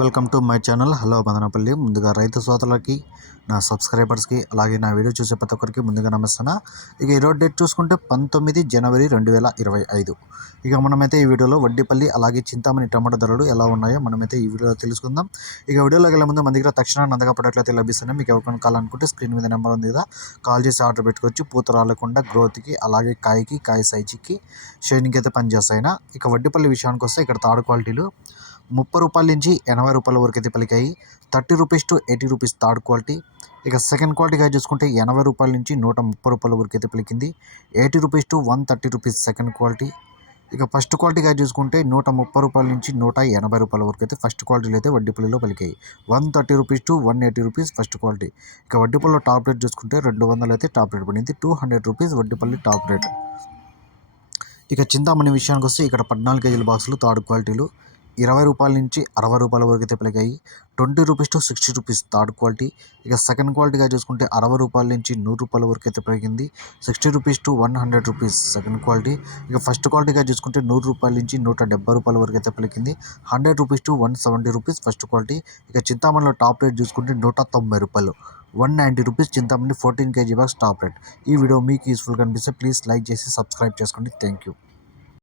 Welcome to my channel. Hello Madanapalle. ముందుగా రైతు సోదరులకి నా సబ్స్క్రైబర్స్కి అలాగే నా వీడియో చూసే ప్రతి ఒక్కరికి ముందుగా నమస్తున్నా ఇక ఈరోజు డేట్ చూసుకుంటే పంతొమ్మిది జనవరి రెండు వేల ఇరవై ఐదు. ఇక మనమైతే ఈ వీడియోలో వడ్డీపల్లి అలాగే చింతామణి టమాటో ధరలు ఎలా ఉన్నాయో మనమైతే ఈ వీడియోలో తెలుసుకుందాం. ఇక వీడియోలోకి వెళ్ళే ముందు మన దగ్గర తక్షణ నందకపడట్లయితే లభిస్తున్నాయి. మీకు ఎవరికైనా కావాలనుకుంటే స్క్రీన్ మీద నెంబర్ ఉంది కదా కాల్ చేసి ఆర్డర్ పెట్టుకోవచ్చు. పూత రాలకుండా గ్రోత్కి అలాగే కాయకి కాయ సైజుకి షైనింగ్ అయితే పనిచేస్తాయినా ఇక వడ్డీపల్లి విషయానికి వస్తే ఇక్కడ థర్డ్ క్వాలిటీలు ముప్పై రూపాయల నుంచి ఎనభై రూపాయల వరకు అయితే పలికాయి. Thirty rupees to eighty rupees third quality. ఇక సెకండ్ క్వాలిటీగా చూసుకుంటే ఎనభై రూపాయల నుంచి నూట ముప్పై రూపాయల వరకు అయితే పలికింది. Eighty rupees to one thirty rupees second quality. ఇక ఫస్ట్ క్వాలిటీగా చూసుకుంటే నూట ముప్పై రూపాయల నుంచి నూట ఎనభై రూపాయల వరకు అయితే ఫస్ట్ క్వాలిటీలో అయితే వడ్డీపల్లిలో పలికాయి. One thirty rupees to one eighty rupees first quality. ఇక వడ్డీపల్లిలో టాప్ రేట్ చూసుకుంటే రెండు వందలు అయితే టాప్ రేట్ పడింది. Two hundred rupees Vaddipalli top rate. ఇక చింతామణి విషయానికి వస్తే ఇక్కడ పద్నాలుగు కేజీల బాక్సులు థర్డ్ క్వాలిటీలు. ఇరవై రూపాయల నుంచి అరవై రూపాయల వరకు అయితే పెరిగాయి. Twenty rupees to sixty rupees third quality. ఇక సెకండ్ క్వాలిటీగా చూసుకుంటే అరవై రూపాయల నుంచి నూరు రూపాయల వరకు అయితే పెరిగింది. Sixty rupees to one hundred rupees second quality. ఇక ఫస్ట్ క్వాలిటీగా చూసుకుంటే నూరు రూపాయల నుంచి నూట డెబ్బై రూపాయల వరకు అయితే పెరిగింది. Hundred rupees to one seventy rupees first quality. ఇక చింతామణిలో టాప్ రేట్ చూసుకుంటే నూట తొంభై రూపాయలు. One ninety rupees Chintamani fourteen KG box top rate. ఈ వీడియో మీకు యూస్ఫుల్గా అనిపిస్తే ప్లీజ్ లైక్ చేసి సబ్స్క్రైబ్ చేసుకోండి. Thank you.